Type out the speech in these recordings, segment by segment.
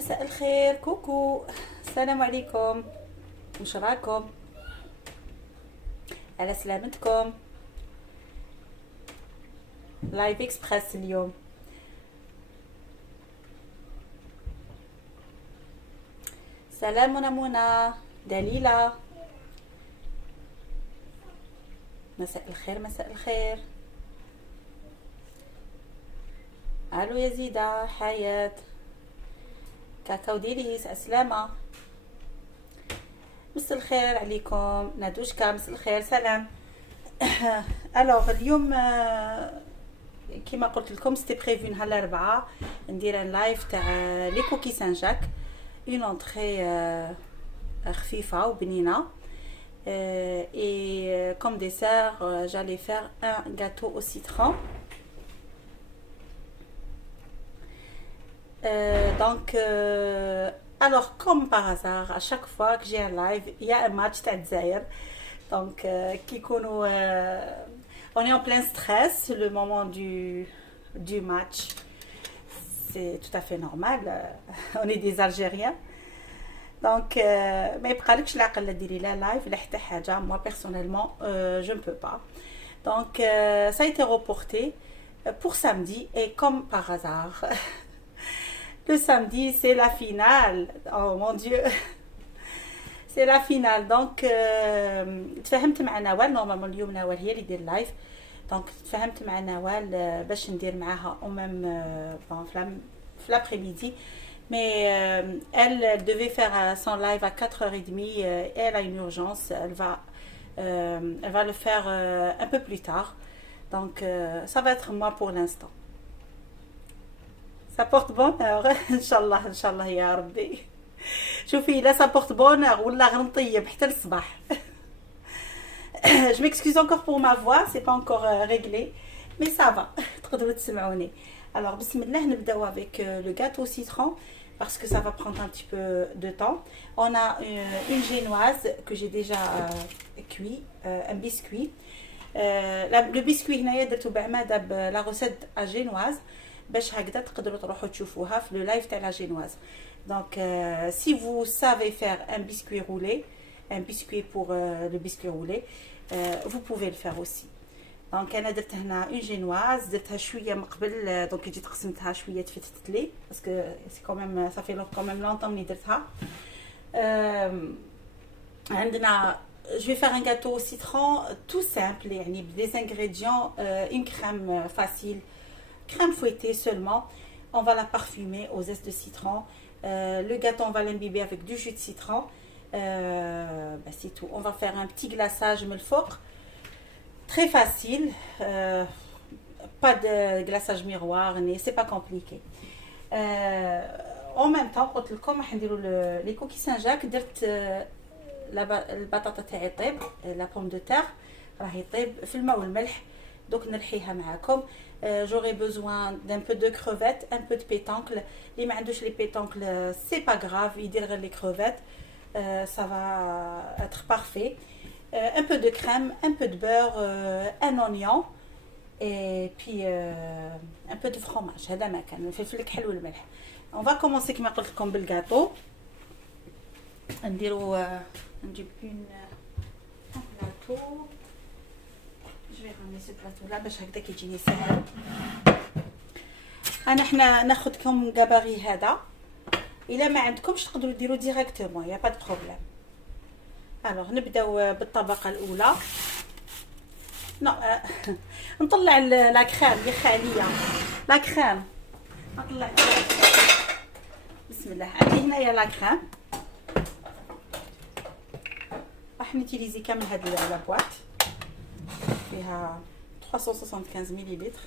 مساء الخير، كوكو. السلام عليكم. وش راكم؟ على سلامتكم. لايف اكسبريس اليوم. سلام منى دليلة. مساء الخير مساء الخير. الو يا زيدة حياة. كاكاو ديليس عسلامة. مساء الخير عليكم نادوشكا. مساء الخير سلام. الوغ اليوم كيما قلت لكم سيتي بريفو نهار الاربعاء ندير ان لايف تاع لي كوكي سان جاك، اون اونطري خفيفه وبنينه. Et comme dessert, j'allais faire un gâteau au citron. Alors comme par hasard, à chaque fois que j'ai un live, il y a un match تاع الجزائر. Donc on est en plein stress le moment du match. C'est tout à fait normal. On est des Algériens. Donc ما يبقالكش العقل لا ديري لا لايف لا حتى حاجه. Moi personnellement je ne peux pas. Donc ça a été reporté pour samedi et comme par hasard le samedi c'est la finale. Oh mon dieu. C'est la finale. Donc تفاهمت مع نوال. نورمالمون اليوم نوال هي اللي دير لايف. دونك تفاهمت مع نوال باش ندير معاها او ميم في l'après-midi. Mais elle devait faire son live à 4h30 et elle a une urgence. Elle va le faire un peu plus tard. Donc ça va être moi pour l'instant. Ça porte bonheur. Inch'Allah Inch'Allah يا ربي. شوفي لا ça porte bonheur ولا غنطيب حتى الصباح. Je m'excuse encore pour ma voix, c'est pas encore réglé, mais ça va. تقدروا تسمعوني. Alors بسم الله نبداو avec le gâteau au citron parce que ça va prendre un petit peu de temps. On a une génoise que j'ai déjà cuit, un biscuit. Le biscuit هنايا درتو بعماده بلا recette à génoise باش هكذا تقدروا تروحوا تشوفوها في le live تاع la génoise. Donc si vous savez faire un biscuit roulé, un biscuit pour le biscuit roulé, vous pouvez le faire aussi. دونك انا درت هنا اون جينواز درتها شويه من قبل. دونك جيت قسمتها شويه تفتت لي باسكو سي كوميم صافي لو كوميم لونطون ملي درتها. عندنا je vais faire un gâteau au citron tout simple يعني des ingrédients. Une crème facile, crème fouettée seulement. On va la parfumer aux zestes de citron. Le gâteau on va l'imbiber avec du jus de citron. C'est tout. On va faire un petit glaçage من الفوق très facile. Pas de glaçage miroir, c'est pas compliqué. En même temps قلت لكم راح نديروا لي كوكي سان جاك. درت البطاطا تاعي طيب لا بوم دو تير راه يطيب في الماء والملح. دوك نرحيها معاكم. j'aurai besoin d'un peu de crevettes, un peu de pétancle. اللي ما عندوش لي pétancle c'est pas grave يدير غير لي crevettes. Ça va être parfait. Un peu de crème, un peu de beurre, un oignon et puis un peu de fromage. هذا ما كان الفلفل الكحل والملح. On va commencer كما قلت لكم بالغاتو. نديرو نجيب une plateau. Je vais ramener ce plateau là باش هكذا كيجيني سهل. حنا ناخذكم غاباري هذا. الا ما عندكمش تقدروا ديروا ديريكتومون يا با دو بروبليم. الوغ نبداو بالطبقه الاولى. نطلع لا كريم يا خاليه. لا كريم نطلع. بسم الله. عندي هنايا لا كريم راح نوتيليزي كامل هاد لا بواط فيها 375 مليلتر.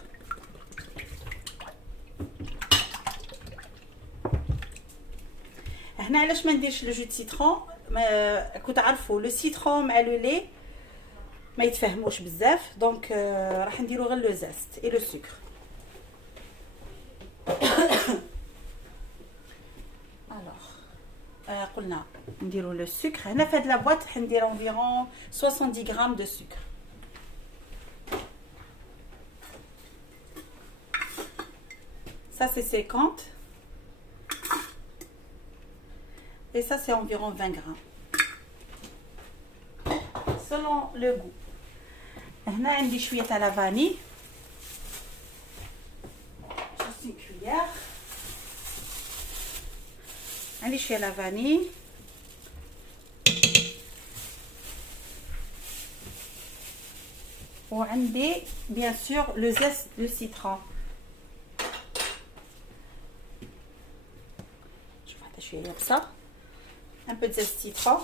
هنا علاش ما نديرش لو جو دو سيترون؟ كنت عارفوا لو سيترون مع لو لي ما يتفاهموش بزاف. دونك راح نديرو غير لو زيست اي لو سكر. الوغ قلنا نديرو لو سكر. هنا في هاد لا بواط راح ندير انفيرون 70 غرام دو سكر. Ça c'est 50. et ça c'est environ 20 grammes selon le goût. هنا عندي شويه تاع لافاني، juste une cuillère. عندي شويه لافاني وعندي bien sûr le zeste de citron. شوف حتى شويه يابسه، un peu de zeste citron.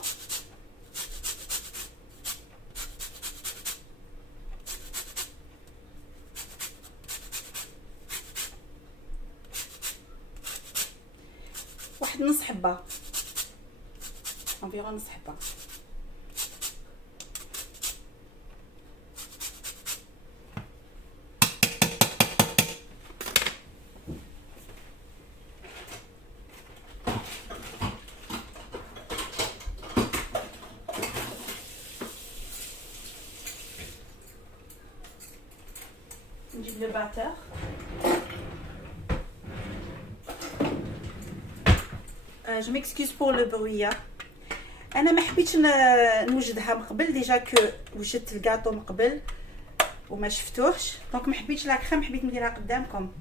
واحد نص حبه، environ نص حبه. نجيب لو باتر. Je m'excuse pour le bruit. انا ما حبيتش نوجدها من قبل، ديجا كو وجدت الكاطو من قبل وما شفتوهش، دونك ما حبيتش لا كريم، حبيت نديرها قدامكم.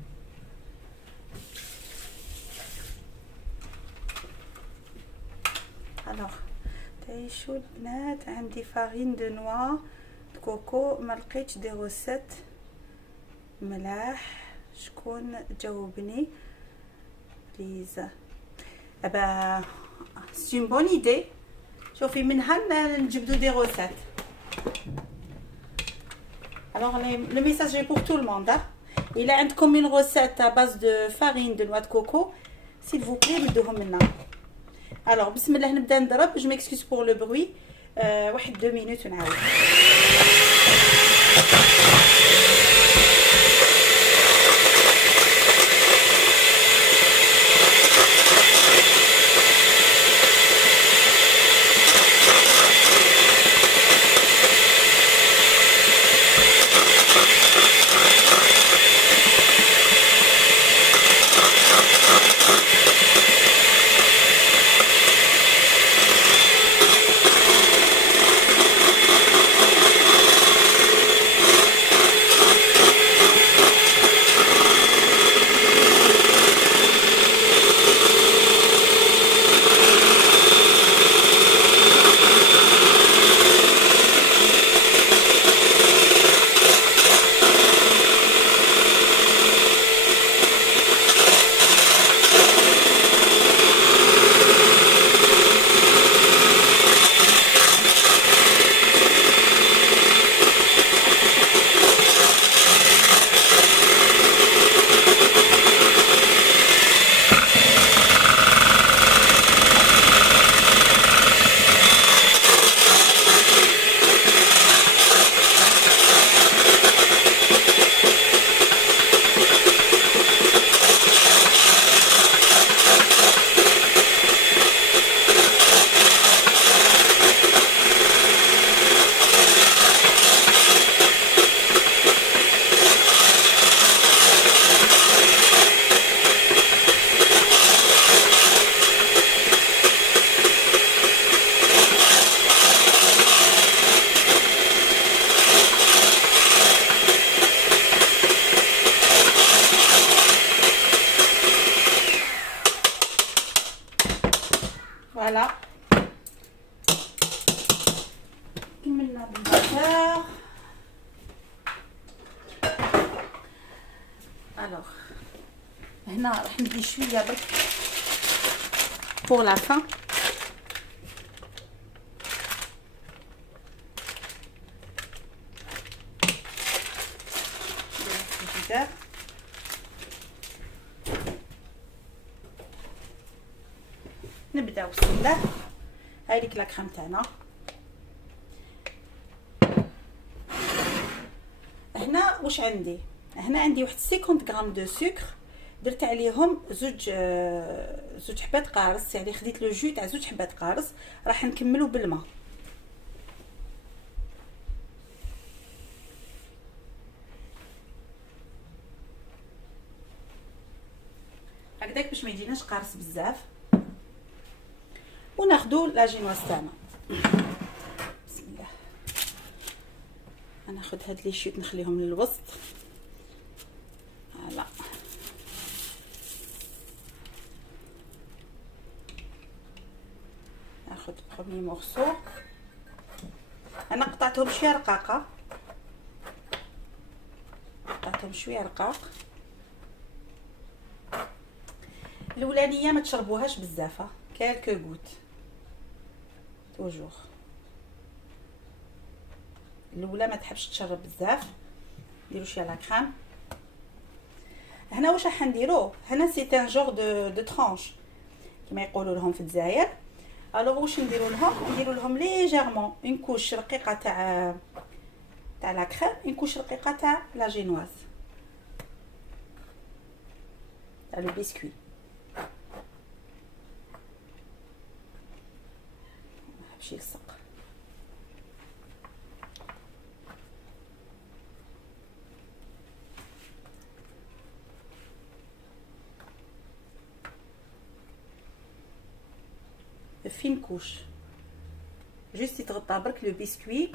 الوغ تعيشوا البنات، عندي فارين دو نوا كوكو، ما لقيتش دي روسيت ملاح. شكون جاوبني بليز؟ ابا سي اون بون ايدي. شوفي منها نجبدو دي روسيت. alors le message est pour tout le monde. Il a عندكم une recette à base de farine de noix de coco, s'il vous plaît بدوهم منا. alors بسم الله نبدا نضرب. je m'excuse pour le bruit. واحد 2 minutes ونعاود. Voilà. كملنا بالباتر. alors هنا راح ندي شويه برك pour la fin. نبداو بسم الله. هاي لك لا كريم تاعنا. هنا واش عندي؟ هنا عندي واحد 50 غرام دو سكر، درت عليهم زوج حبات قارص، يعني خديت لو جو تاع زوج حبات قارص. راح نكملو بالماء. هكذاك باش ما يجيناش قارص بزاف. وناخدو لاجينواز تاعنا. بسم الله. ناخد هاد لي شوت نخليهم للوسط. فوالا. ناخد بروميي مورسو. انا قطعتهم شويه رقاقه، قطعتهم شويه رقاق. الاولانيه ما تشربوهاش بزاف، كالكو غوت توجور. الاولى ما تحبش تشرب بزاف، نديرو شويه لا كريم. هنا واش راح نديرو؟ هنا سي ان جور دو ترانش كما يقولوا لهم في الجزائر. الوغ واش نديرو لهم؟ نديرو لهم ليجيرمون اون كوش رقيقه تاع لا كريم، اون كوش رقيقه تاع لا جينواز تاع لو بسكوي. نحبش يلصق. فين كوش جوست يتغطى برك لو بسكوي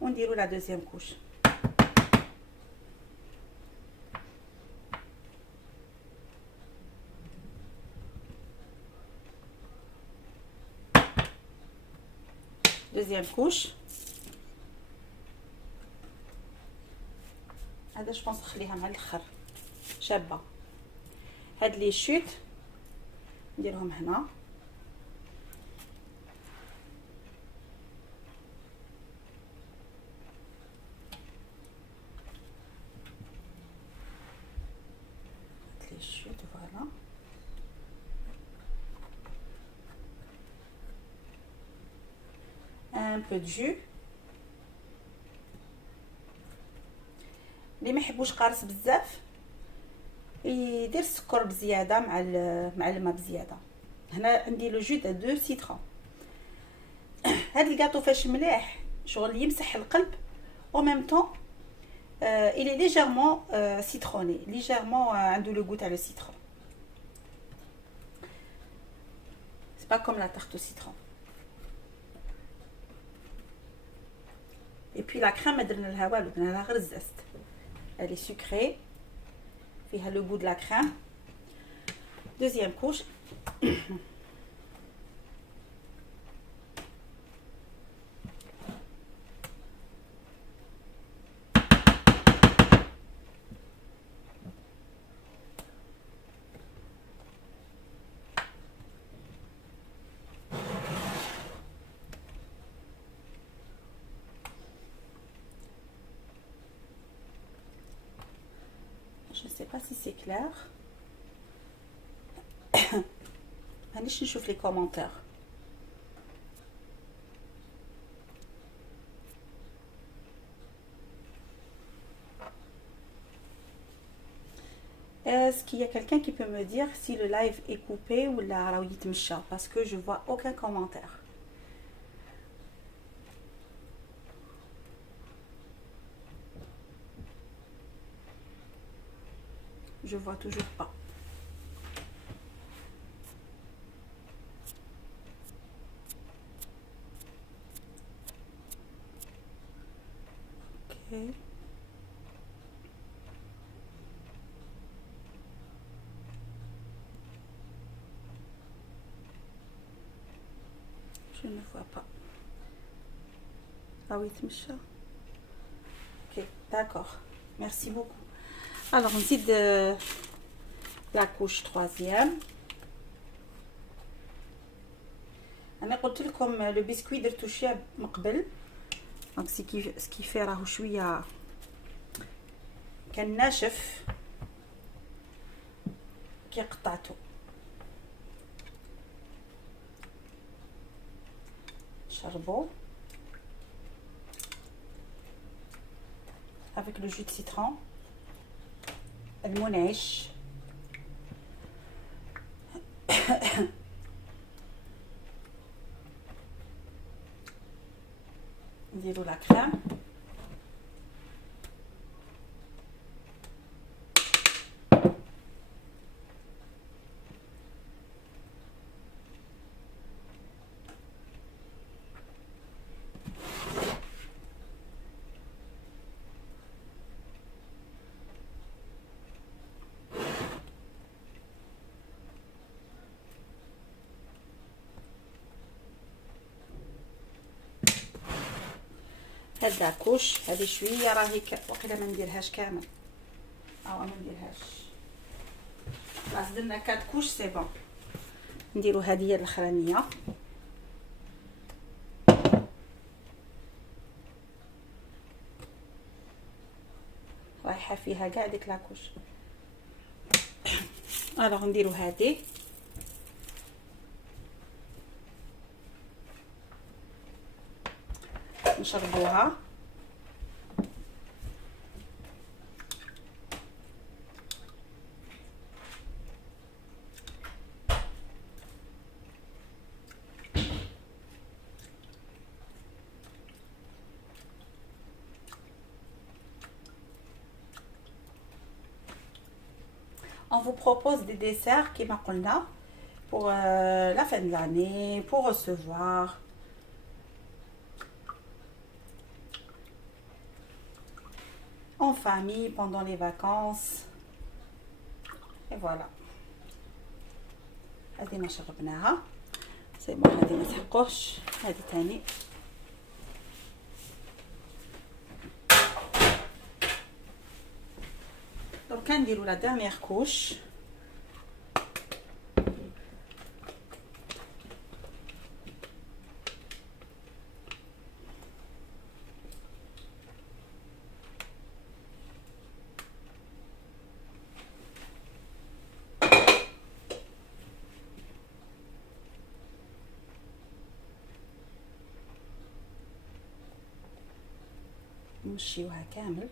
ونديرو لا دوزيام كوش. دوزيام كوش هذا جوبونس نخليها مع الاخر شابه. هاد لي شوت نديرهم هنا. لي شوت فوالا. ان بو دو جو. اللي ما يحبوش قارص بزاف يدير السكر بزياده مع الماء بزياده. هنا عندي لو جو دو سيترون. هاد الكاطو فاش مليح شغل يمسح القلب او ميم طون il est légèrement citronné, légèrement عنده le goût à le citron. C'est pas comme la tarte au citron. Et puis la crème درنا لها والو، درنا لها غير الزست. Elle est sucrée, فيها le goût de la crème. Deuxième couche. Je ne sais pas si c'est clair. مانيش نشوف لي كومونتير. Est-ce qu'il y a quelqu'un qui peut me dire si le live est coupé ou la راهو يتمشى parce que je vois aucun commentaire. Je vois toujours pas. Ok. Je ne vois pas. Ah oui, Tmisha. Ok, d'accord. Merci beaucoup. Alors, on dit de la couche troisième. انا قلت لكم لو بسكوي درتو شويه من قبل، دونك سكي في راهو شويه كان ناشف كي قطعته. شربو avec le jus de citron المنعش. نديرو لا كريم. هاد لاكوش هادي شويه راهي وقيلا ما نديرهاش كامل او ما نديرهاش خلاص درنا 4 كوش سي بون. نديرو هادي الاخرانيه رايحه فيها كاع ديك لاكوش. الوغ نديرو هادي نشربوها. On vous propose des desserts qui m'a قلنا pour la fin de l'année, pour recevoir. En famille, pendant les vacances. Et voilà. هذه ما شربناها. سي بون هذه ما تحقوش. هذه ثاني. Donc نديرو la dernière couche. نمشيوها كامل.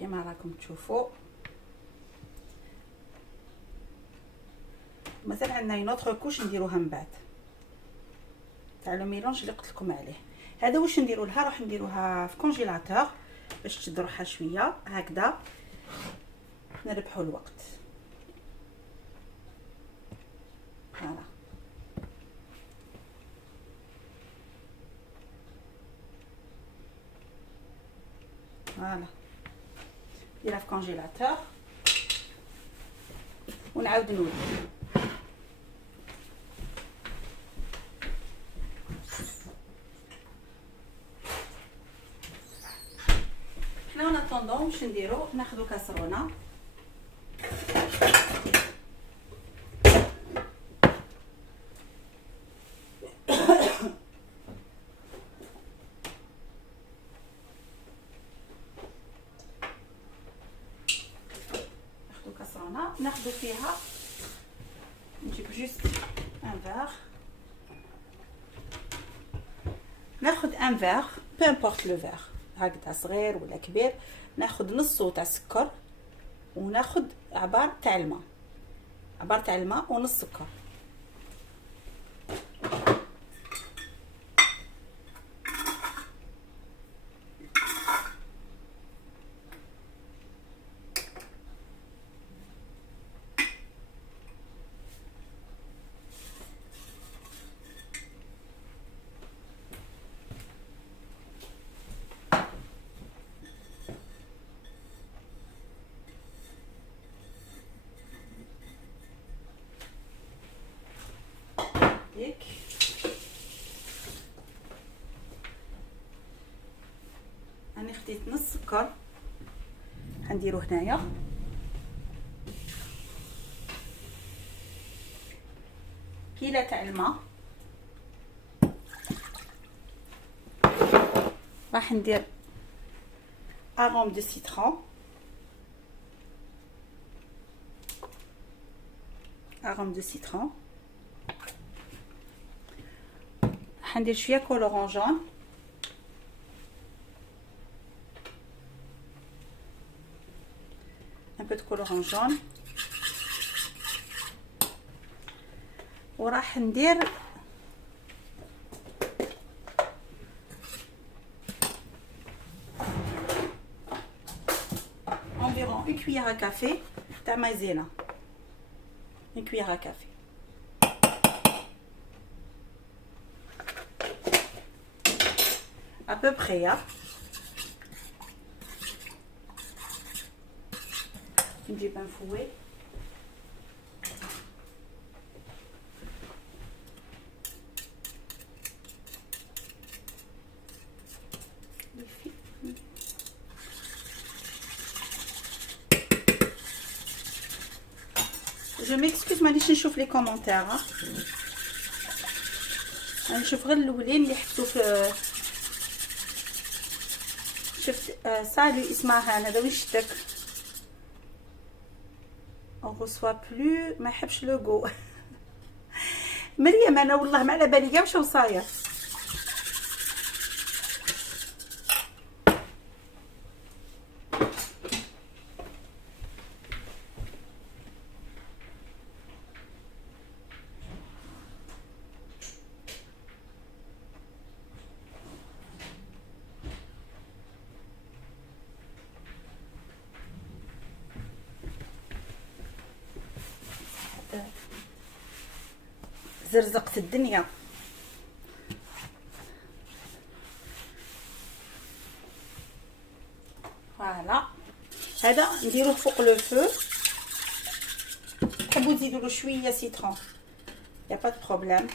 كما راكم تشوفوا مثلا عندنا نوتر كوش نديروها من بعد تاع لو ميلونج اللي قلت لكم عليه. هذا واش نديرو لها؟ راح نديروها في كونجيلاتور باش تشد روحها شويه هكذا نربحوا الوقت. فوالا فوالا نديرها في كونجيلاتور ونعاود نولي. حنا نطوندو واش نديرو؟ ناخذ كاسرونه ناخذ فيها نجيب جوست ان فير ناخذ ان فير بو امبورط لو فير هكذا صغير ولا كبير. ناخذ نصو تاع السكر وناخذ عبار تاع الماء ونص سكر. انا خديت نص سكر غنديرو هنايا كيله تاع الماء. راح ندير اروم دو سيترون حندير شويه كولورون جون un peu de colorant jaune وراح ندير cuillère à café تاع مايزينا. une cuillère à café. À peu près hein. نجيب un fouet. Je m'excuse مانيش نشوف لي كومونتير ها. نشوف غير الاولين اللي حطوا في شفت. سالي اسمها هذا وين شتك. on reçoit plus ما يحبش لوغو. مريم انا والله ما على بالي كاع واش صاير. زرزقت الدنيا. فوالا هذا نديروه فوق لو فو. تحبوا تزيدوا له شويه سيترون يا با دو بروبليم.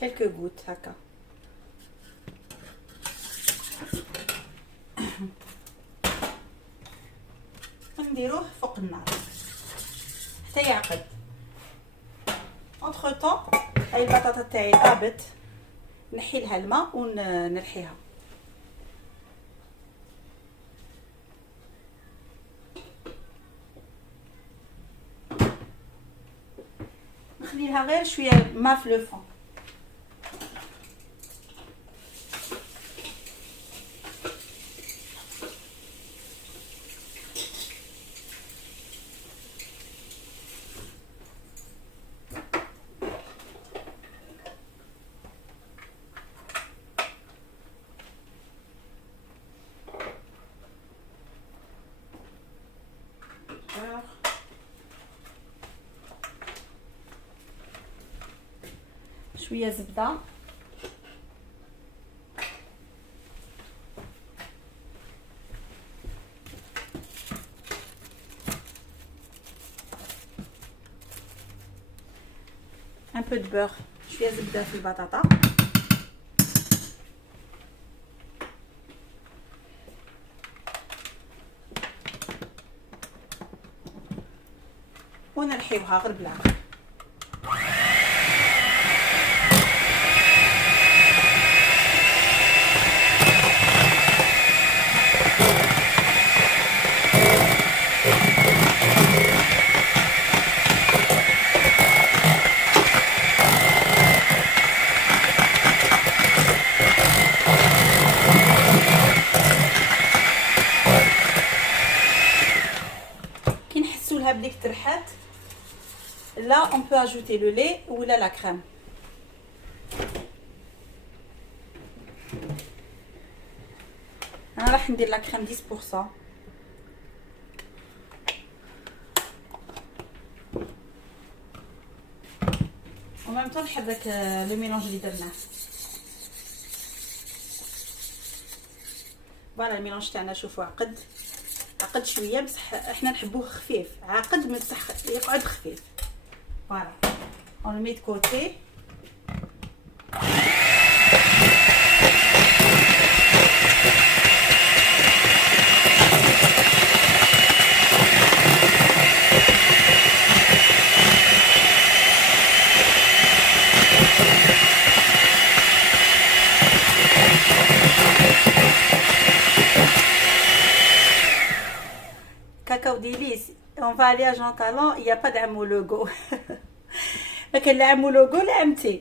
كلكو غوت هكا. نديروه فوق النار حتى يعقد. اونتر طون هاي البطاطا تاعي طابت، نحي لها الماء ونرحيها. نخلي لها غير شويه ما في لو فون. شويه زبده، un peu de beurre، شويه زبده في البطاطا، ونرحيوها غير بالعقل. بليك ترحات là on peut ajouter le lait ou la crème. انا راح ندير لا كريم 10%. ومام طون نحرك لو ميلونج اللي درناه. فوالا الميلونج تاعنا شوفوا عقد شويه، بصح احنا نحبوه خفيف، عاقد بصح يقعد خفيف. فوالا اون ميت كوتي. Cacao délice. On va aller à Jean Talon, il n'y a pas d'amou logo. Mais quel amou logo, l'amti.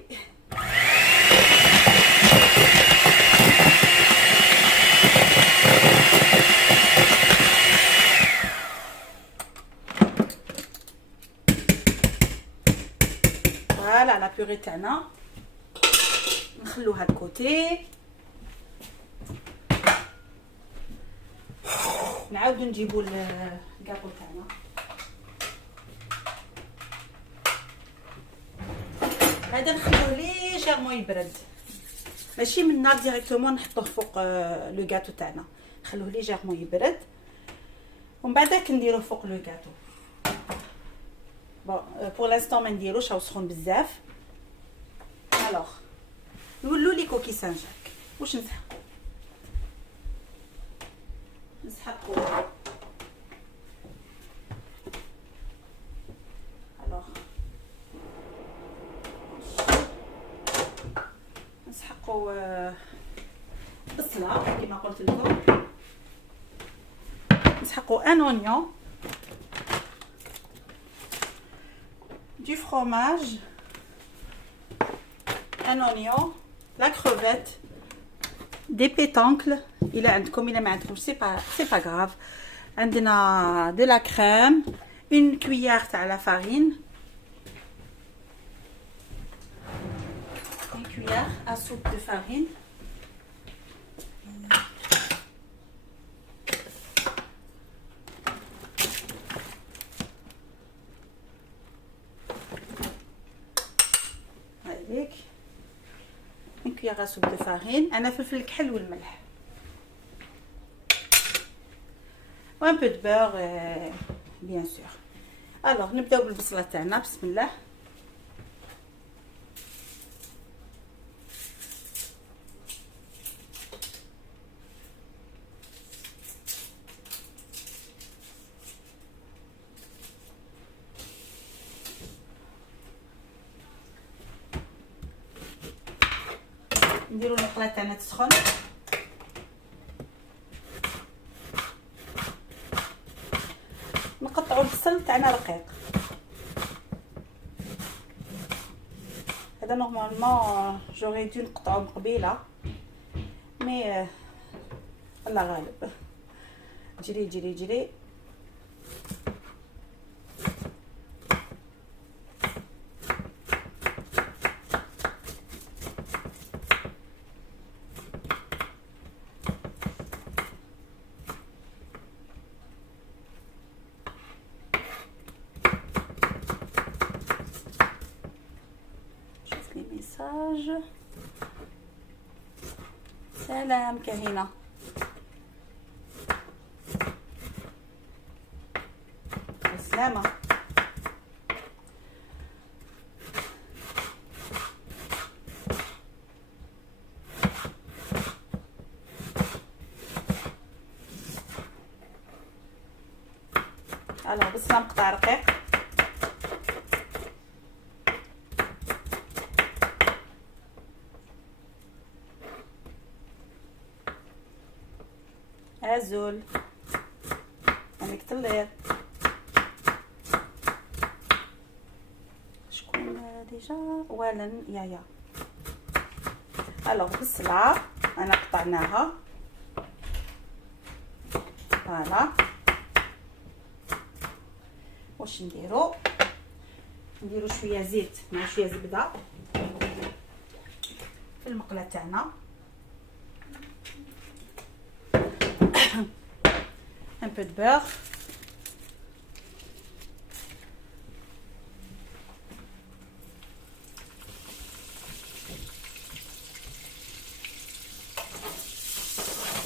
Voilà la purée tana. نخلوها de côté. نعاودو نجيبو الكاطو تاعنا. هذا نخلوه ليجيرمون يبرد، ماشي من النار ديريكتومون نحطوه فوق لو كاطو تاعنا، نخلوه ليجيرمون يبرد ومن بعد نديروه فوق لو كاطو. بون بور لانستون ما نديروش راهو سخون بزاف. الوغ نولوا لي كوكي سان جاك. واش نسحقوا الوغ نسحقوا بصله كما قلت لكم، نسحقوا ان اونيون، du fromage, un oignon, la crevette, des pétoncles. Il a عندكم إلا ما عندكمش c'est pas grave. عندنا de la crème, une cuillère تاع la farine, une cuillère à soupe de farine. une cuillère à soupe de farine. انا فلفل الكحل والملح و un peu de beurre bien sûr. alors نبداو بالبصله تاعنا. بسم الله. نديرو المقله تاعنا تسخن. نقطعو البصل تاعنا رقيق. هذا نورمالمون جوري دو نقطعو من قبيله مي الله غالب. جري جري جري. سلام كهينة. سلامة. الو بصله مقطع رقيق. ازول انا كتلير شكون ديجا والن يا الوغ بصله انا قطعناها فوالا. واش نديرو شويه زيت مع شويه زبده في المقله تاعنا. un peu de beurre,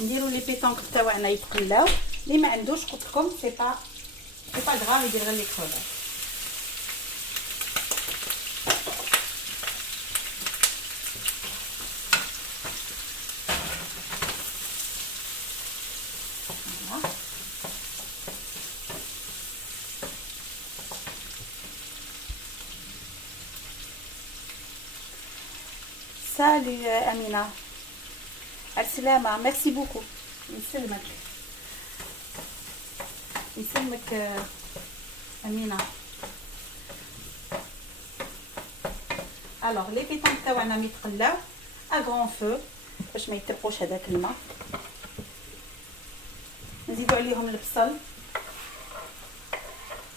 نديرو لي بيتونك تاعنا يتقلاو. اللي ما عندوش قلت لكم سي با غراف يدير غير لي كروفات. Salut Amina. السلامة. ميرسي بوكو. يسلمك يسلمك أمينة. الوغ لي بيتون تاعنا ميتقلاو ا غران فو باش ما يترقوش هذاك الماء. نزيدو عليهم البصل،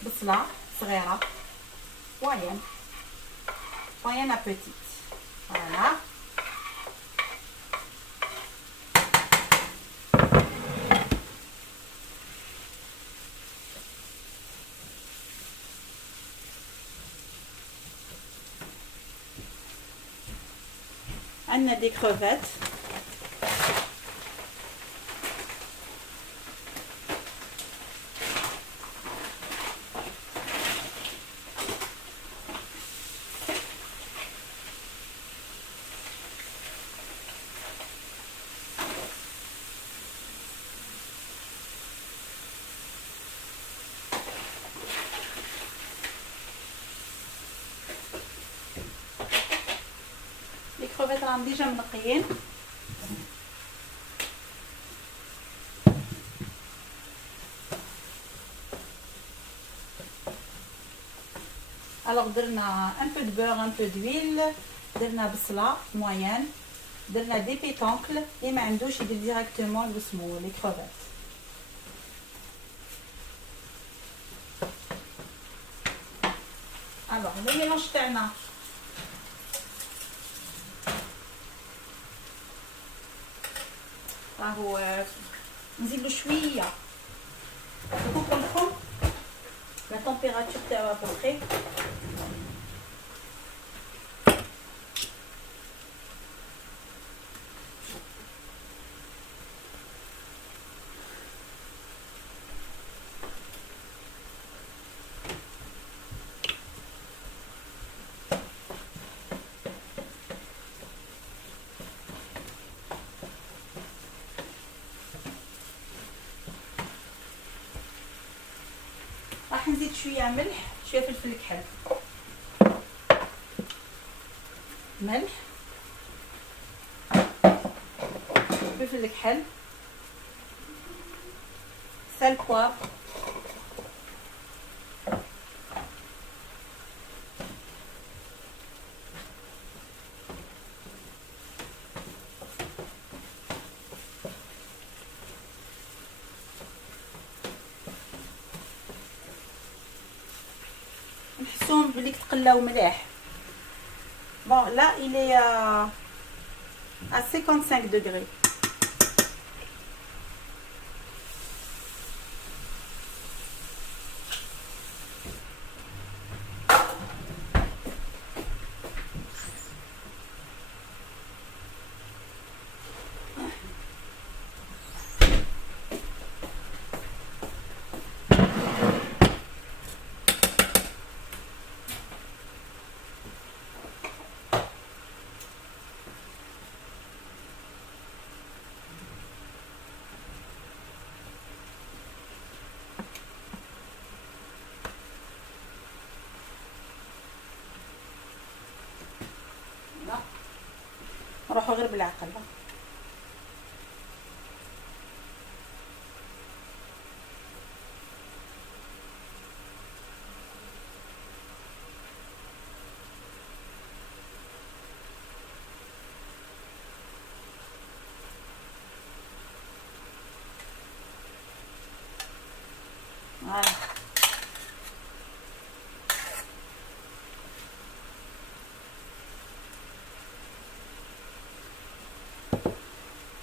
بصله صغيره وين ابيتيت. فوالا عندنا دي كروفيت. لي كروفيت راهم ديجا منقيين. الوغ درنا ان بو دو بور ان بو دويل، درنا بصله موين، درنا دي بيتونكل. اللي ما عندوش يدير ديريكتومون لسمو لي كروفيت. الوغ لو ميلونج تاعنا راهو نزيدلو شويه نكون لكم لا تمبيراتور تاعو ابوبري. راح نزيد شويه ملح، شويه فلفل كحل، ملح، فلفل كحل، سال بوار، نحسهم بلي تقلاو مليح. بون لا الي à 55 degrés. نروحو غير بالعقل.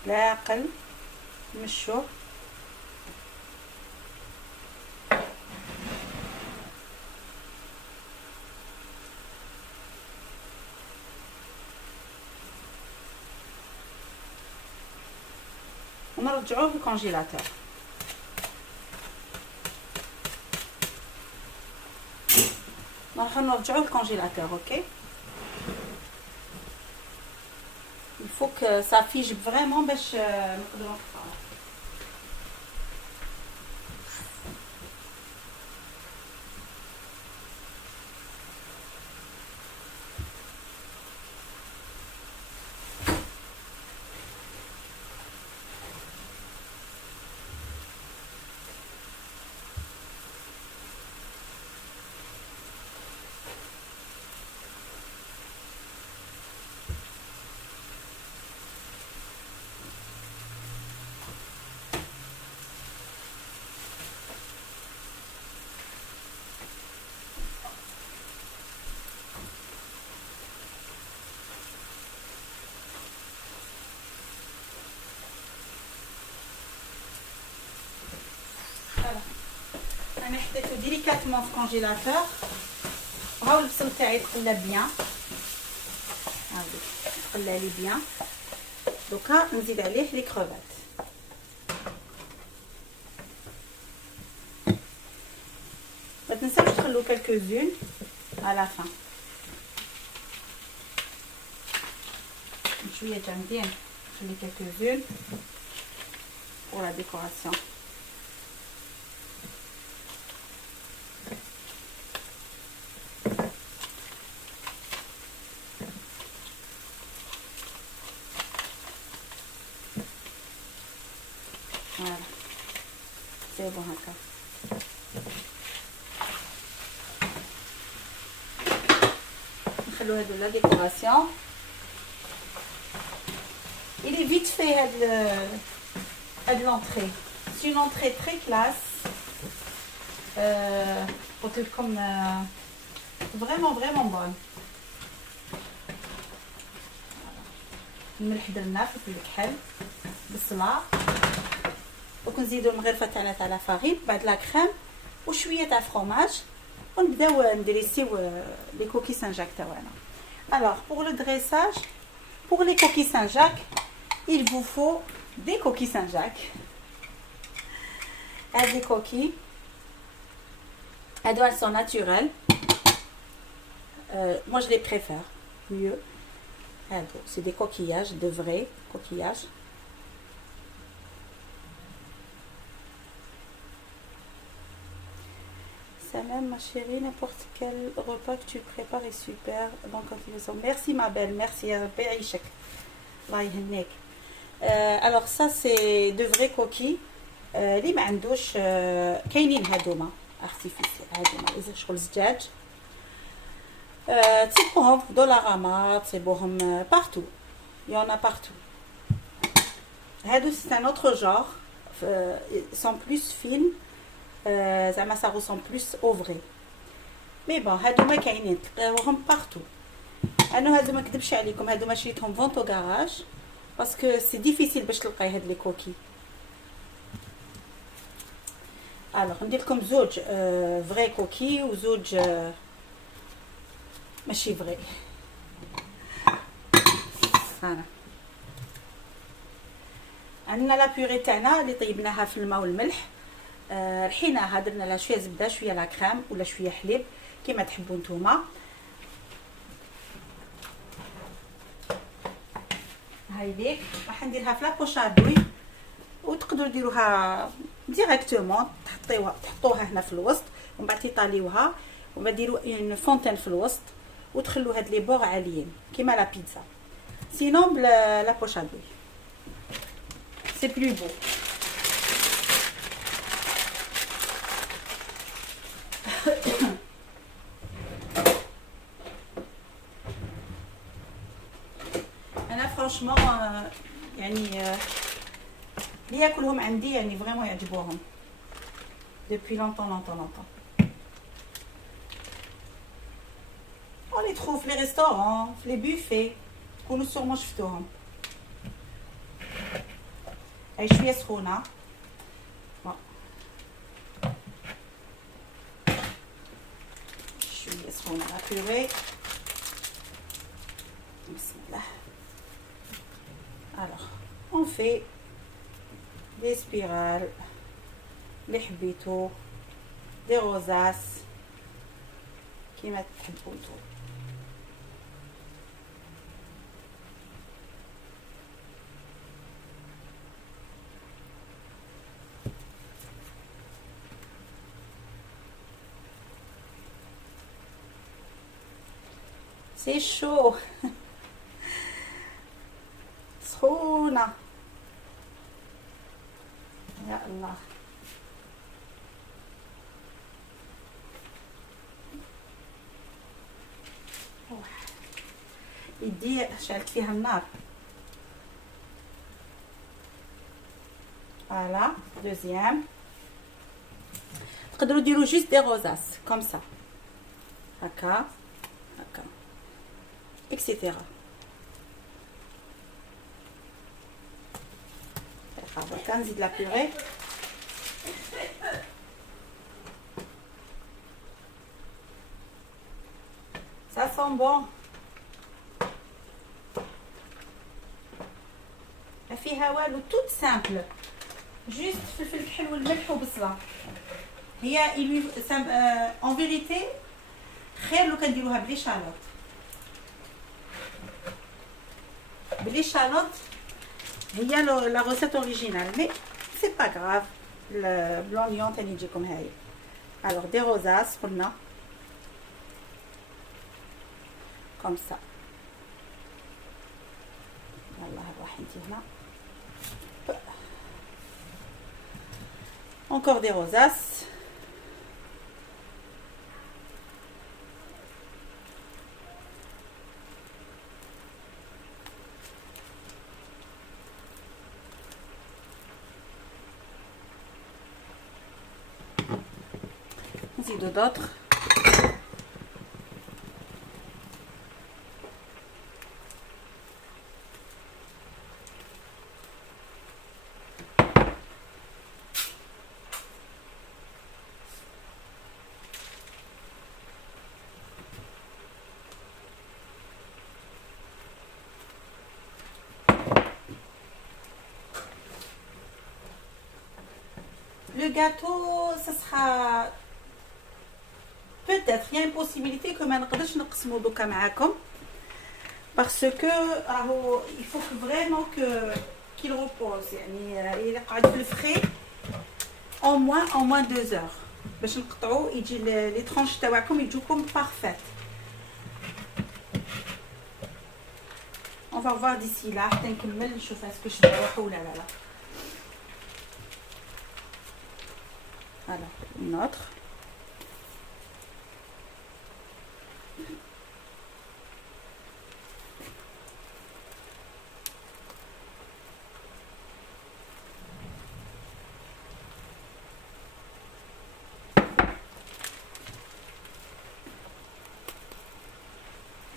العقل نمشوه. ونرجعوه للكونجيلاتور. نرجعوه للكونجيلاتور. اوكي. il faut que ça fige vraiment باش نقدروا نقطعوه. انا حطيته ديليكاتمون في الكونجيلاتور. هاو البصل تاعي تقلى بيان، هاو تقلى لي بيان. دوكا نزيد عليه لي كروفات. ما تنساوش تخلو كالكو زون على فان. شويه جامدين نخلي كالكو زون pour la décoration. Voilà, c'est bon هكا. نخلو هادو لا ديكوراسيون. Il est vite fait هاد l'entrée. C'est une entrée très classe. قلت لكم vraiment bonne. الملح درنا في الكحل بالصلاه ونزيدو المغرفه تاعنا تاع لا فارين بعد لا كريم وشويه تاع فروماج ونبداو ندريسيو لي كوكي سان جاك تاعنا. Alors pour le dressage, pour les coquilles Saint-Jacques, il vous faut des coquilles Saint-Jacques. Des coquilles, elles sont naturelles. Moi je les préfère mieux. C'est des coquillages, de vrais coquillages. Ça même ma chérie, n'importe quel repas que tu prépares est super. Donc merci ma belle, merci à Béaïchek. Alors ça c'est de vrais coquilles. اللي ما عندوش كاينين هادوما ارتيفيسيال هادوما اذا شغل الزجاج تسيبوهم في دولارama تسيبوهم بارتو يونا بارتو. هادو سي ان اوتر جور سون بلوس فين زعما سا ريسون بلوس او فري مي بون هادوما كاينين تلقاوهم بارتو. انا هادو ما نكذبش عليكم هادو ما شريتهم فونتو غاراج باسكو سي ديفيسيل باش تلقاي هاد لي كوكي. الوغ ندير لكم زوج فري كوكي وزوج ماشي فري. هانا عندنا لا بيوري تاعنا اللي طيبناها في الماء والملح. رحيناها درنا لها شويه زبده شويه لا كريم ولا شويه حليب كيما تحبوا نتوما. هاي ليك راح نديرها في لابوشادوي وتقدروا ديروها ديريكتومون تحطوها هنا في الوسط ومن بعد تطاليوها ومن بعد ديروا اون فونتين في الوسط وتخلوا هاد لي بور عاليين كيما لا بيتزا. سينون بلا بوشادوي سي بلو بو. انا فرانشمون يعني اللي ياكلهم عندي يعني فريمون يعجبوهم depuis longtemps. On les trouve في les restaurants في les buffets تكونوا sûrement شفتوهم. هاي شويه سخونه شويه سخونه لا بيوري. بسم الله. alors on fait des spirales اللي حبيتو دي روزاس كيما تحبوا نتوما. سي شو سخونه يا الله. يدي شعلت فيها النار. فوالا دوزيام. تقدروا ديروا جوست دي روزاس كوم سا هكا هكا اكسيتيرا. هكا نزيد لا بيوري. Ça sent bon. فيها والو توت سامبل جوست فلفل الكحل والملح وبصله هي اون فيريتي خير لو كنديروها بلي شالوط هي لا روسيت اوريجينال مي سي با غراف بلونيون تاني يجيكم هاي الوغ دي روزاس قلنا كوم سا يلا روحي انتي هنا encore des rosaces نزيدو d'autres Le gâteau, ça sera peut-être, il y a une possibilité que ما نقدرش نقسمو دوكا معاكم parce que il faut que vraiment qu'il repose يعني يقعد في الفري au moins 2 heures باش نقطعو يجي لي ترونش تاعكم يجوكم parfait. On va voir d'ici là حتى نكمل نشوف اسكو شبعوا ولا لا. Alors, une autre.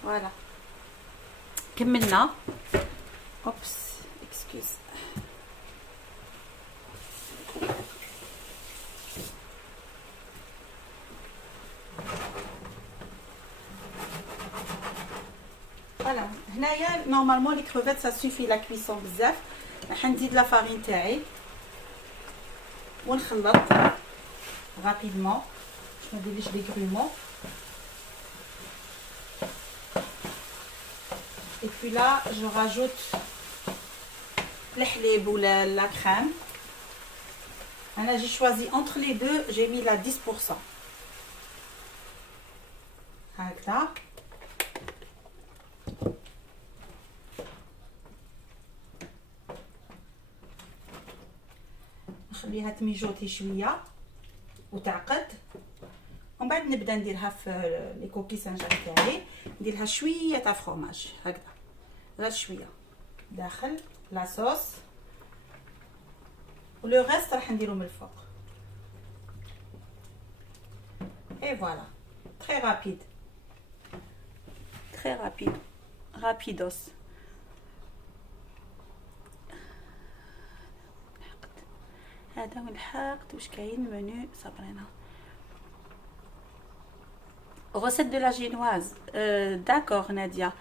Voilà. كملنا. Oups, excuse. Voilà, هنايا normalement les crevettes ça suffit la cuisson بزاف. راح نزيد لا فارين تاعي ونخلط rapidement باش ما نديرليش دي grumeaux. Et puis là je rajoute الحليب ولا la crème. Là j'ai choisi entre les deux, j'ai mis la 10%. هكذا. نخليها تميجوتي شويه وتعقد ومن بعد نبدا نديرها في لي كوكي سانجاك تاعي نديرها شويه تاع فرomاج هكذا غير شويه داخل لا صوص ولو ريست راح نديرو من الفوق. اي فوالا تري رابيد تري رابيد رابيدوس. هذا من حقت واش كاين منو صابرينا recette de la génoise. D'accord Nadia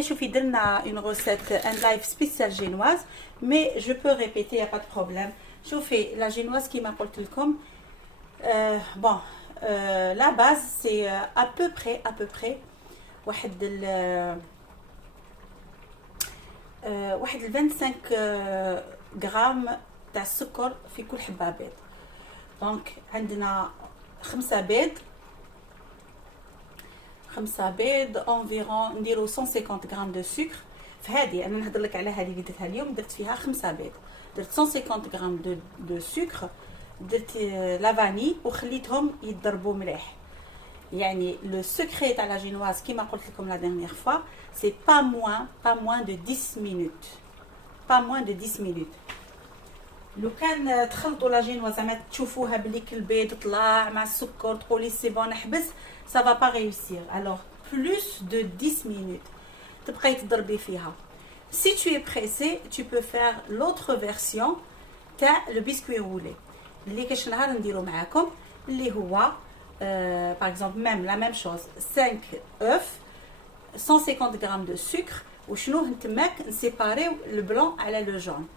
شوفي درنا une recette un live spécial génoise mais je peux répéter y a pas de problème. شوفي la génoise كيما قلت لكم bon la base c'est à peu près واحد ال 25 غرام تاع السكر في كل حبه بيض. دونك عندنا 5 بيض انفيرون نديرو 150 غرام دو سكر. فهذه انا نهضر لك على هذه اللي درتها اليوم درت فيها 5 بيض درت 150 غرام دو سكر درت لا فاني وخليتهم يتضربوا مليح. يعني لو سكري تاع لا جينواز كيما قلت لكم لا ديرنيير فوا سي با موان دو 10 مينوت با موان دو 10 مينوت. لو كان تخلطوا لا جينوا زعما تشوفوها بلي البيض طلع مع السكر تقولي سي بون نحبس ça va pas réussir. Alors plus de 10 minutes تبقاي تضربي فيها. Si tu es pressé tu peux faire l'autre version تاع le biscuit roulé اللي كاش نهار نديرو معاكم اللي هو par exemple même la même chose 5 œufs 150 g de sucre وشنو تماك نسيباريو البلون على لو جون،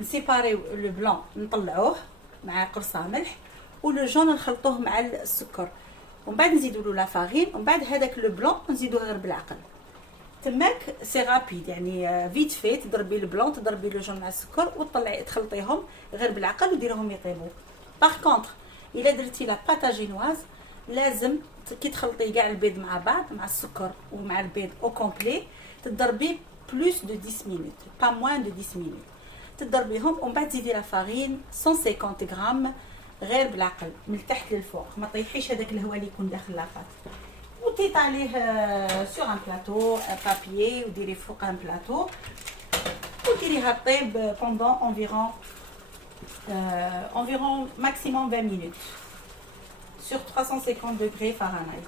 نسيباريو لو بلون نطلعوه مع قرصه ملح، ولو جون نخلطوه مع السكر، ومن بعد نزيدوا له لا فارين، ومن بعد هذاك لو بلون نزيدوه غير بالعقل. تماك سي رابيد يعني فيت في تضربي البلون تضربي لو جون مع السكر وتطلعي تخلطيهم غير بالعقل وديريهم يطيبوا. باغ كونطخ الا درتي لا باتا جينواز لازم كي تخلطي كاع البيض مع بعض مع السكر ومع البيض او كومبلي تضربي بلوس دو 10 مينوت با موان دو 10 مينوت تضربيهم، ومن بعد تزيدي لا فارين 150 غرام غير بالعقل من التحت للفوق، ما طيحيش هذاك الهواء اللي يكون داخل لافاط، وتيطاليه سور ان بلاطو بابيي وديري فوق ان بلاطو وديريها طيب بوندون environ maximum 20 minutes sur 350 degrés Fahrenheit.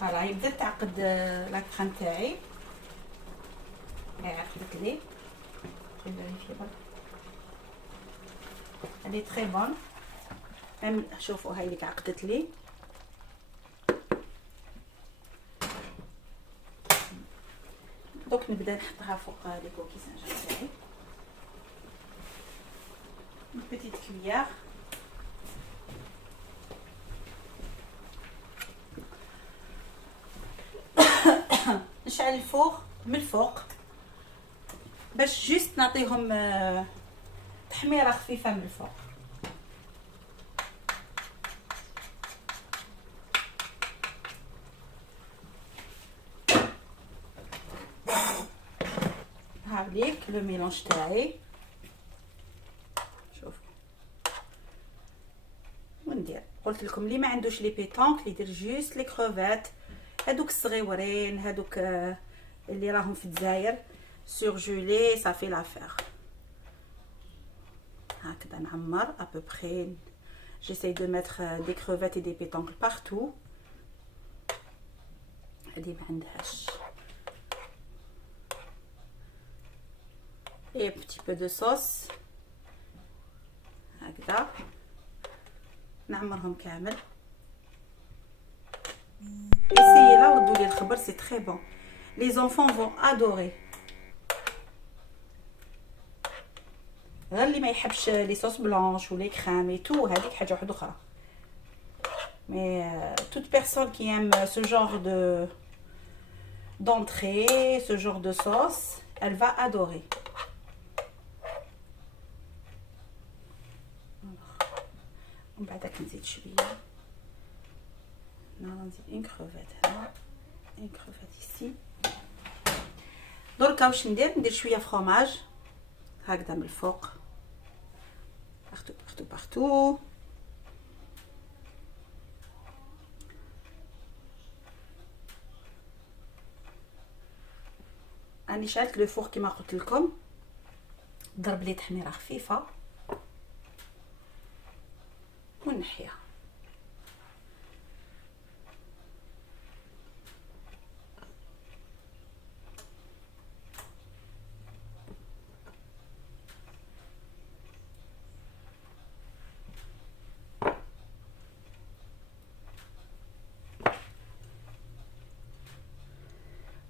فوالا يبدا تعقد لا كريم تاعي، عقدت لي elle est très bonne. شوفوا هاي اللي عقدت لي. دوك نبدا نحطها فوق لي كوكي سانجا تاعي. une petite cuillère. نشعل الفوق من الفوق باش جوست نعطيهم تحميره خفيفه من الفوق. هاوليك لو ميلونج تاعي. شوف وندير قلت لكم اللي ما عندوش لي بيتونك اللي يدير جوست لي كروفات هادوك الصغيورين هادوك اللي راهم في الجزائر سورجولي صافي لافير. هكذا نعمر ابوبخي جيساي دو ميتر دي كروفات اي دي بيتونك بارتو. هادي ما عندهاش اي بتي بو دو صوص هكذا نعمرهم كامل. essayez là وردوا لي الخبر سي تري بون les enfants vont adorer. غير اللي ما يحبش لي صوص بلانش ولي كريم اي تو هذيك حاجه واحده اخرى، mais toute personne qui aime ce genre de d'entrée, ce genre de sauce, elle va adorer. ومن بعد كنزيد شويه نزيد اون كروفيت هنا اون كروفيت ايسي. دركا واش ندير شويه فروماج هكذا من الفوق بارتو بارتو بارتو. راني شعلت لو فور كيما قلت لكم، ضرب لي تحميره خفيفه ونحيها.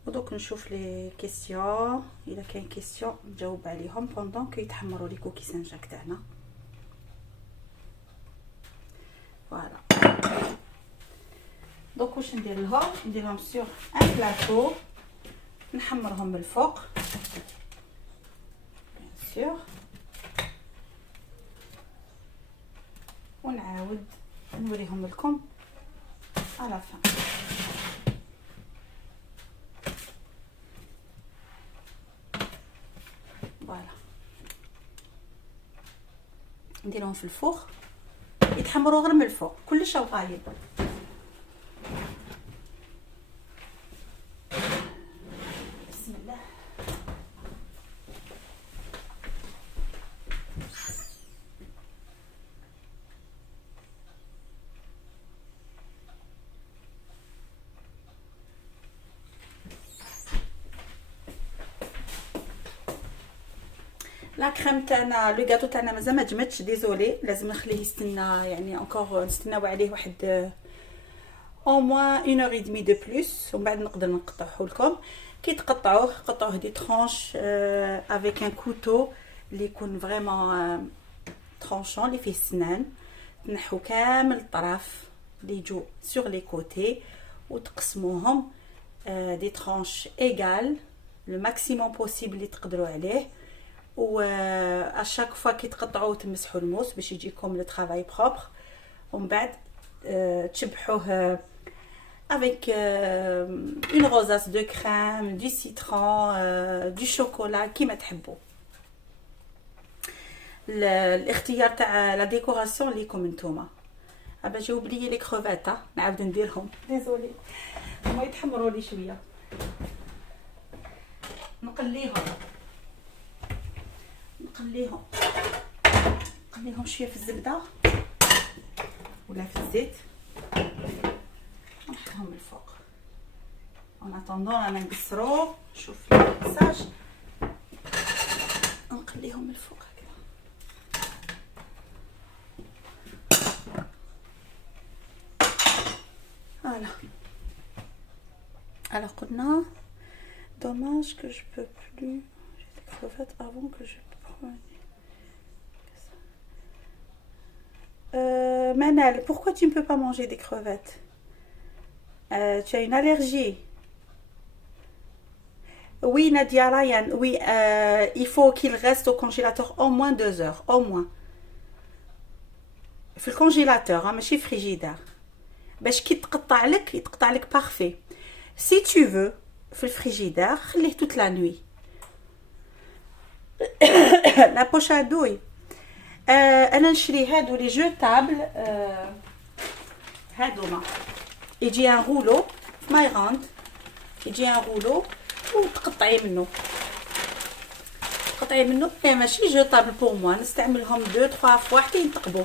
ودوك نشوف لي كيسيون الا كاين كيسيون نجاوب عليهم بوندون كي يتحمروا لي كوكي سانجاك تاعنا. فوالا دوك واش ندير لهم، نديرهم سور ان بلاطو نحمرهم من الفوق بيان سور، ونعاود نوريهم لكم على فان. فوالا نديرهم في الفوق يتحمروا غير من الفوق كلش طايب. بسم الله. لا كريم تاعنا لو غاتو تاعنا مازال ما جمدش ديزولي، لازم نخليه يستنى يعني انكور نستناو عليه واحد au moins 1 heure et demie de plus. ومن بعد نقدر نقطعه لكم. كي تقطعوه قطعوه دي ترانش avec un couteau اللي يكون vraiment tranchant اللي فيه السنان. تنحو كامل الطرف اللي يجوا sur les côtés وتقسموهم دي ترانش ايغال le maximum possible اللي تقدروا عليه. و à chaque fois كي تقطعوه تمسحوا الموس باش يجيكم لو طرافاي بروبر. ومن بعد تشبحوه avec une rosace de crème, du citron, du chocolat كيما تحبوا. الاختيار تاع لا ديكوراسيون ليكم نتوما. ابا جاوب لي لي كروفات نعاود نديرهم ديزولي هما يتحمروا لي شويه. نقليهم شويه في الزبده ولا في الزيت ونحطهم الفوق. en attendant انا نقصرو شوف المكساج نقليهم الفوق هكذا. voilà. alors قلنا dommage que je peux plus j'ai des crevettes avant que je prenne. Manal, pourquoi tu ne peux pas manger des crevettes? Tu as une allergie? Oui, Nadia Ryan, oui, il faut qu'il reste au congélateur au moins 2 heures, au moins. في الكونجيلاتور ماشي فريجيدار باش كي يتقطع لك بارفي. si tu veux في الفريجيدار خليه toute la nuit. la poche à douille انا نشري هادو لي جوتابل هادوما يجي ان رولو في مايغاند يجي ان رولو وتقطعي منه ماشي جوتابل بور موا نستعملهم 2 3 فوا حتى ينتقبوا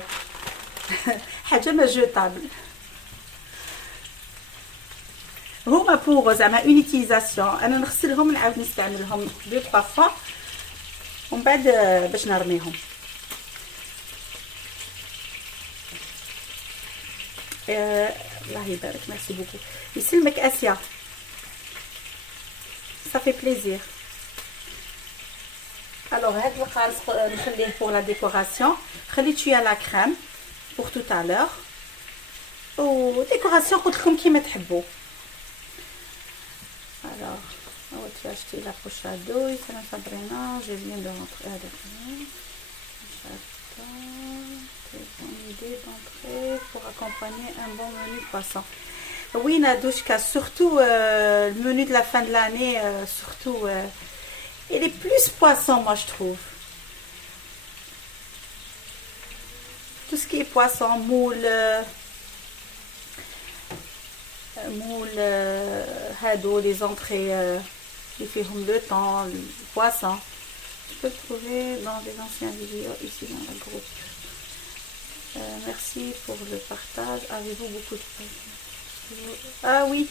حاجه ما جوتابل هما بور زعما اون يوتيليزاسيون. انا نغسلهم نعاود نستعملهم 2 3 فوا ومن بعد باش نرميهم. الله يبارك ميرسي بوكو يسلمك اسيا صافي بليزير. الوغ هاد القارص نخليه بور لا ديكوراسيون. خليت شويه لا كريم بور تو تالور و ديكوراسيون قلت لكم كيما تحبوا. الوغ هو tu as acheté la poche à douille Sabrina, je viens de rentrer à une idée d'entrée pour accompagner un bon menu poisson. Oui Nadouchka, surtout le menu de la fin de l'année, surtout il est plus poisson moi je trouve. Tout ce qui est poisson, moule, hado, les entrées, les fihom le temps, le poisson. Tu peux le trouver dans les anciennes vidéos ici dans le groupe. Merci pour le partage. Avez-vous beaucoup de patience? Ah oui.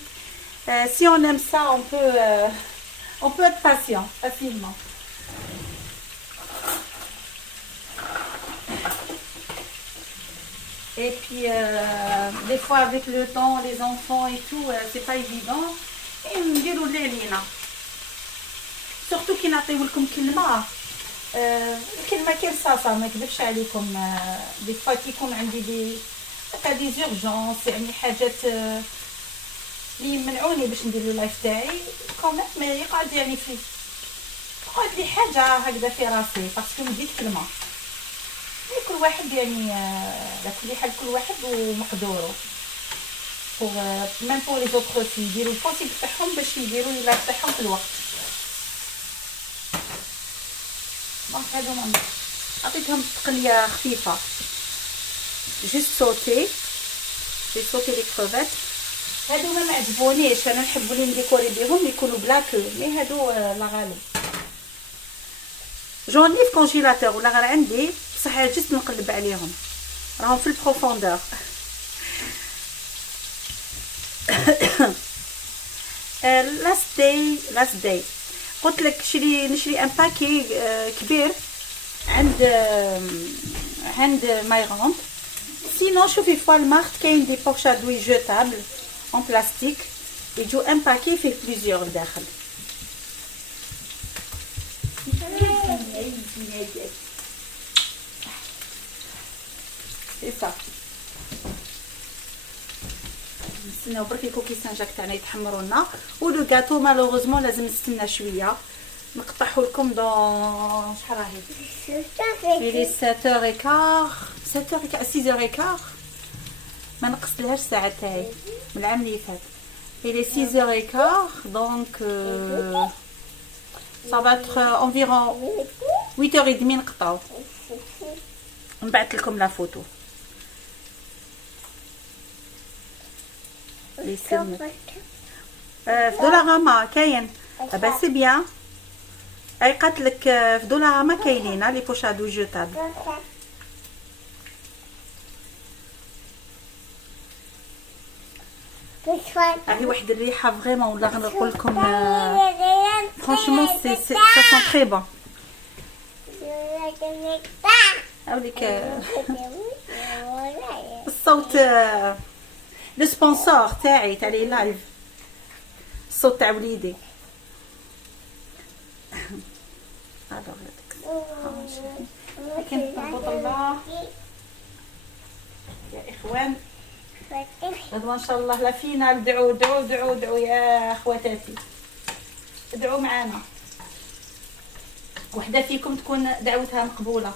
Si on aime ça, on peut être patient facilement. Et puis des fois avec le temps, les enfants et tout, c'est pas évident. Et نديروا الليلينا. Surtout كي نعطيو لكم كلمة. الكلمه كاين صاصه ما نكذبش عليكم. دي فوا كيكون عندي دي زورجونس يعني حاجات اللي يمنعوني باش ندير لايف تاعي كوميت ما يقعد يعني في يقعد لي حاجه هكذا في راسي باسكو نديت كلمه. كل واحد يعني على كل حال كل واحد ومقدوره. بور ميم بور لي زوطخ في يديروا البوسيبل تاعهم باش يديروا لايف تاعهم في الوقت. دونك هادوما عطيتهم تقليه خفيفه جوست صوتي لي كروفيت. هادو ما عجبونيش انا نحب لي نديكوري بهم يكونوا بلاكو مي هادو لا غالب جوني في كونجيلاتور ولا غير عندي بصح جست نقلب عليهم راهم في البروفوندور. لاست داي قلت لك نشري ان باكي كبير عند مايغوند. سينو شوفي فوا المارك كاين دي بوش ادوي جوتابل en plastique يجو ان باكي فيه بليزيور لداخل. سي صا نستناو برك الكوكي سان جاك تاعنا يتحمروا لنا. ولو غاتو مالوغوزمون لازم نستنى شويه. نقطعه لكم دون شحال راهي لي 7h15 6h15 ما نقصلهاش الساعه تاعي من العام اللي فات. لي 6h15 دونك ça va être environ 8h30 نقطعو. نبعث لكم لا فوتو. لي سلمت في دولاراما كاين دابا سي بيان. اي قالت لك في دولاراما كاينين لي بوشادو جوتابل. هاهي واحد الريحه فريمون ولا غنقول لكم فرانشمون سي سا سون تري بون. هاوليك الصوت لو سبونسور تاعي تاع لي لايف الصوت تاع وليدي. لكن نربط الله يا اخوان غدوه ان شاء الله لا فينا. دعوا دعوا دعوا دعوا يا اخواتاتي، ادعوا معانا. وحده فيكم تكون دعوتها مقبوله.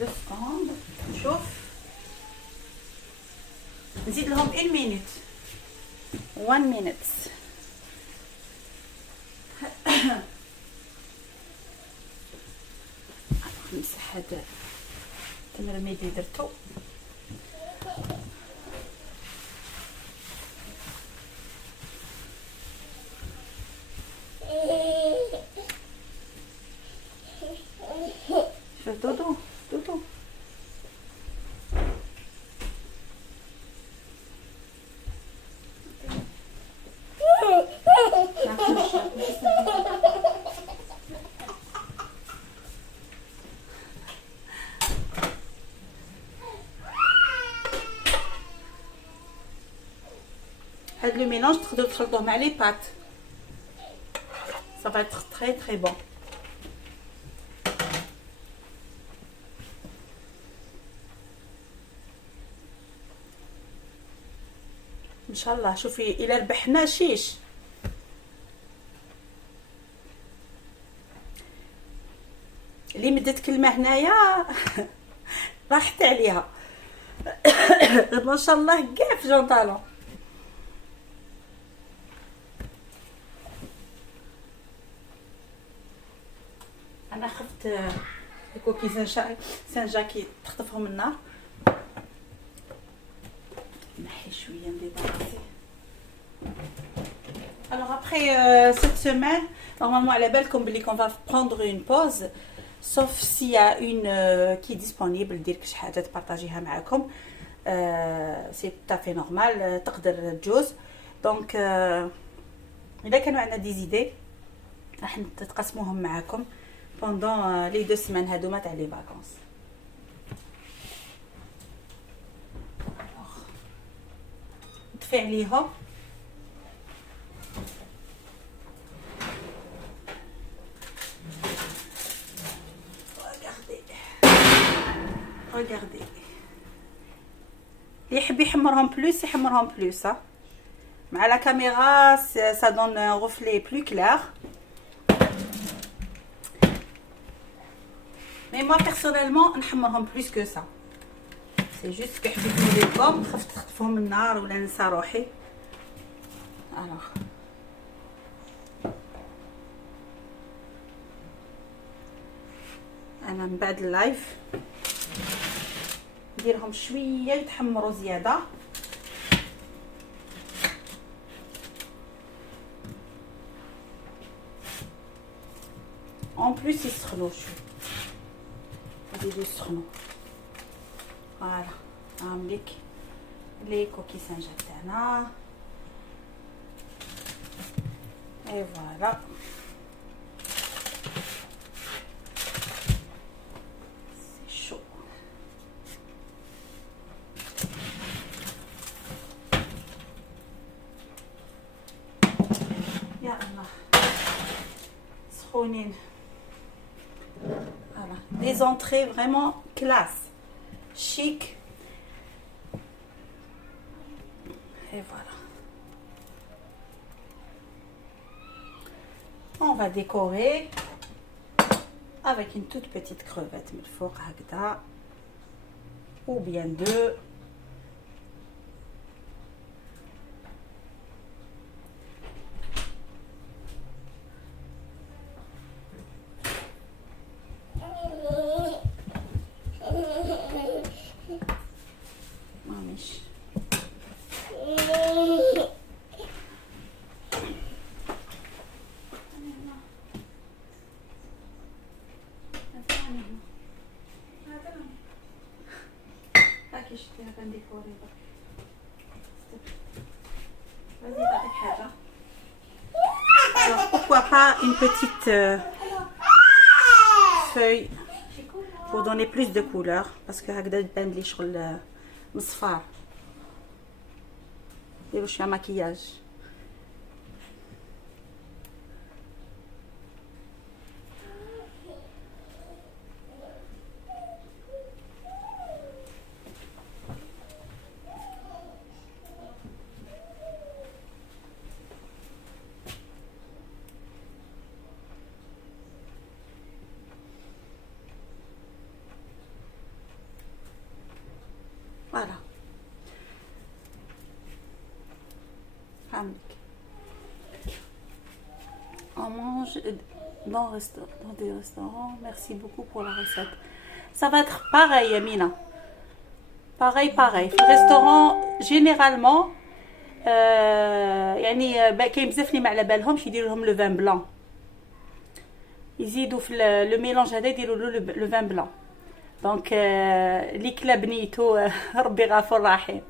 دو سكوند نشوف نزيد لهم 1 مينوت 1 مينوت. نمسح هذا التمرميد اللي درتو. شوف دودو دودو هاد لو ميلونج تقدروا تخلطوه مع لي بات. Ça va être très très bon. ان شاء الله. شوفي الى ربحنا شيش اللي مدت كلمه هنايا راحت عليها. غدوه ان شاء الله كاع في جونطالون. انا خفت الكوكي سان جاكي تخطفهم النار. نحي شويه نديباراسي. Alors après cette semaine, normalement على بالكم بلي qu'on va prendre une pause, sauf s'il y a une qui est disponible دير شي حاجه تبارطاجيها معكم. سي tout à fait normal. تقدر تجوز. دونك اذا كانوا عندنا دي زيدي راح نتقاسموهم معكم pendant les 2 semaines هادوما تاع لي فاكونس. نطفي عليهم. regardez اللي يحب يحمرهم بلوس يحمرهم بلوس. مع لا كاميرا ça donne un reflet plus clair. Mais moi personnellement نحمرهم بلوس كو سا. سي جوست كي حبيت نوريكم خفت تخطفهم من النار ولا ننسى روحي. الوغ انا من بعد اللايف نديرهم شويه يتحمروا زياده. En plus يسخنوا شو يزيدوا يسخنوا. فوالا نعملك لي كوكي سانجا تاعنا. اي فوالا سي شو. يا الله سخونين. Voilà, des entrées vraiment classe, chic. Et voilà. On va décorer avec une toute petite crevette من الفوق هكذا ou bien deux. ماميش Alors pourquoi pas une petite feuille pour donner plus de couleur parce que هكذا تبان لي شغل مصفار. نديرو شويه مكياج. Voilà. On mange dans des restaurants. Merci beaucoup pour la recette. Ça va être pareil, Amina. Pareil. في الريستورون généralement يعني كاين بزاف اللي ما على بالهمش يديروا لهم لو فان بلان. يزيدوا في لو ميلونج هذا يديروا له لو فان بلان. دونك اللي كلا بنيتو ربي غفور رحيم.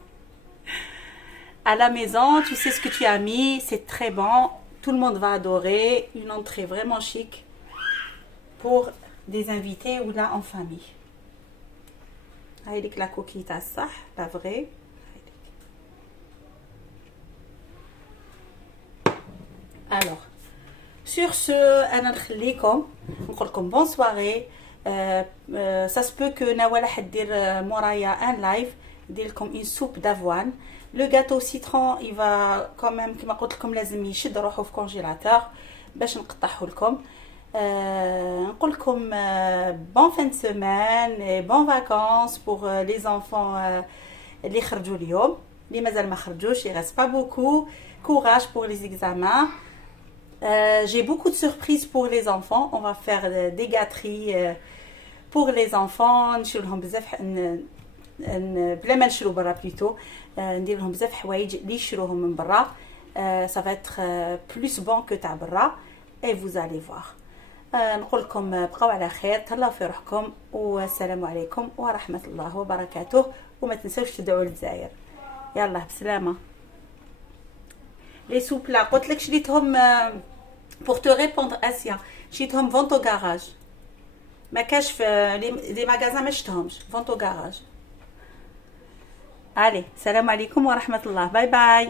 À la maison, tu sais ce que tu as mis, c'est très bon, tout le monde va adorer, une entrée vraiment chic pour des invités ou là en famille. Avec la coquille à ça, la vraie. Alors, sur ce, on dit bonne soirée. Ça se peut que Nawala hadir Moraya un live, dire comme une soupe d'avoine. Le gâteau citron, il va quand même كما قلت لكم لازم يشد روحه في كونجيلاتور باش نقطعه لكم. نقول لكم bon fin de semaine et bon vacances pour les enfants اللي خرجوا اليوم. اللي مازال ما خرجوش, il reste pas beaucoup. Courage pour les examens. J'ai beaucoup de surprises pour les enfants. On va faire des gâteries pour les enfants. نشري لهم بزاف بلا ما نشرو برا بلوتو ندير لهم بزاف حوايج اللي يشروهم من برا. Ça va être plus bon que تاع برا et vous allez voir. نقول لكم بقاو على خير, تهلاو في روحكم والسلام عليكم ورحمة الله وبركاته. وما تنسوش تدعوا للجزائر. يلا بسلامة. Les soupes là, قلت لك شريتهم pour te répondre Asia, شريتهم vente au garage. ما كاش في لي ماغازان ما شفتهمش, vente au garage. Allez, salam alaikum wa rahmatullah. Bye bye.